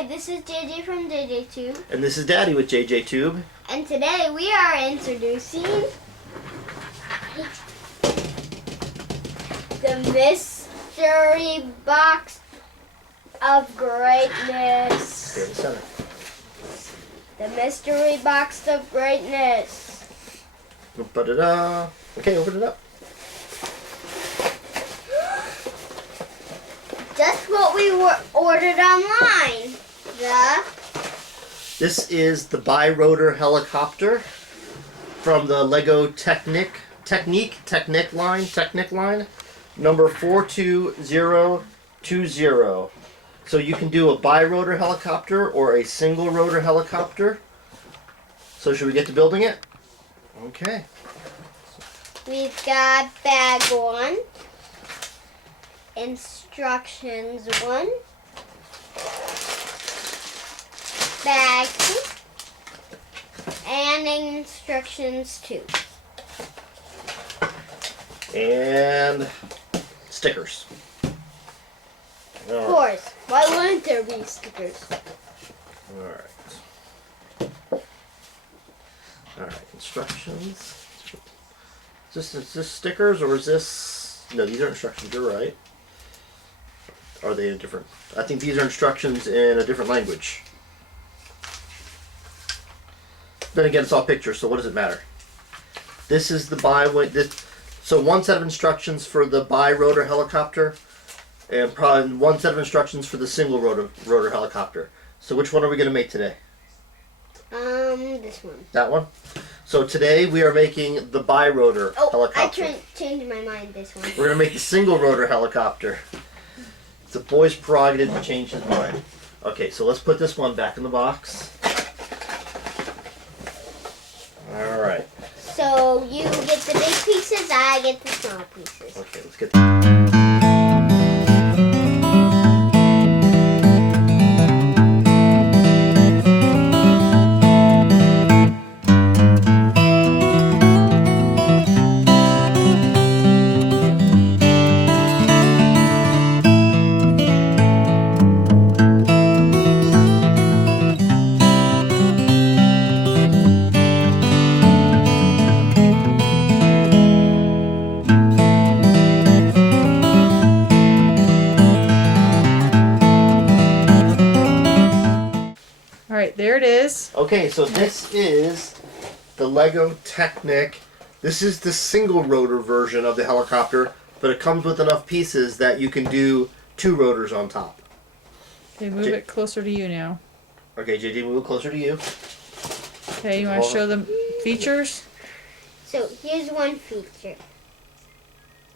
Hi, this is JJ from JJ Tube. And this is Daddy with JJ Tube. And today we are introducing the Mystery Box of Greatness. Here in the center. The Mystery Box of Greatness. Ba-da-da. Okay, open it up. Just what we ordered online. This is the bi-rotor helicopter from the Lego Technic line, number 42020. So you can do a bi-rotor helicopter or a single rotor helicopter. So should we get to building it? Okay. We've got bag 1, instructions 1, bag 2, and instructions 2. And stickers. Of course. Why wouldn't there be stickers? Alright, instructions. Is this stickers or is this... No, these are instructions, you're right. Are they in different... I think these are instructions in a different language. Then again, it's all pictures, so what does it matter? This is the so one set of instructions for the bi-rotor helicopter, and probably one set of instructions for the single rotor helicopter. So which one are we going to make today? This one. That one? So today we are making the bi-rotor helicopter. I changed my mind this one. We're going to make the single rotor helicopter. It's a boy's prerogative to change his mind. Okay, so let's put this one back in the box. Alright. So you get the big pieces, I get the small pieces. Okay, let's get... Alright, there it is. Okay, so this is the Lego Technic. This is the single rotor version of the helicopter, but it comes with enough pieces that you can do 2 rotors on top. Okay, move it closer to you now. Okay, JD, move it closer to you. Okay, you want to show them features? So here's one feature.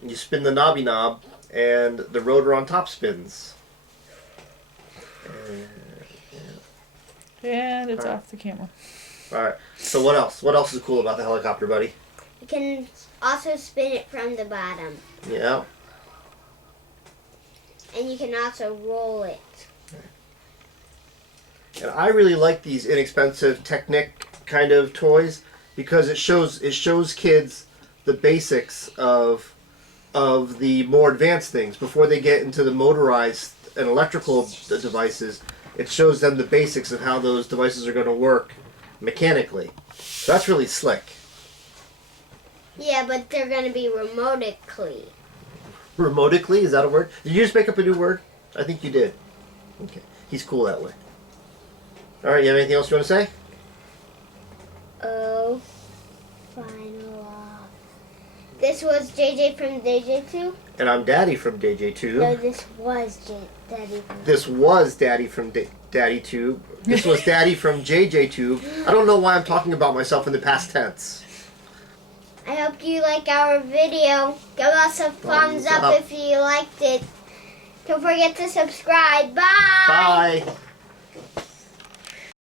You spin the knobby knob, and the rotor on top spins. And it's off the camera. Alright, so what else? What else is cool about the helicopter, buddy? You can also spin it from the bottom. Yeah. And you can also roll it. And I really like these inexpensive Technic kind of toys because it shows kids the basics of the more advanced things before they get into the motorized and electrical devices. It shows them the basics of how those devices are going to work mechanically. So that's really slick. Yeah, but they're going to be remotically. Remotically? Is that a word? Did you just make up a new word? I think you did. Okay. He's cool that way. Alright, you have anything else you want to say? Oh, final off. This was JJ from JJ Tube? And I'm Daddy from JJ Tube. No, this was Daddy from This was Daddy from Daddy Tube. This was Daddy from JJ Tube. I don't know why I'm talking about myself in the past tense. I hope you like our video. Give us a thumbs up if you liked it. Don't forget to subscribe. Bye! Bye!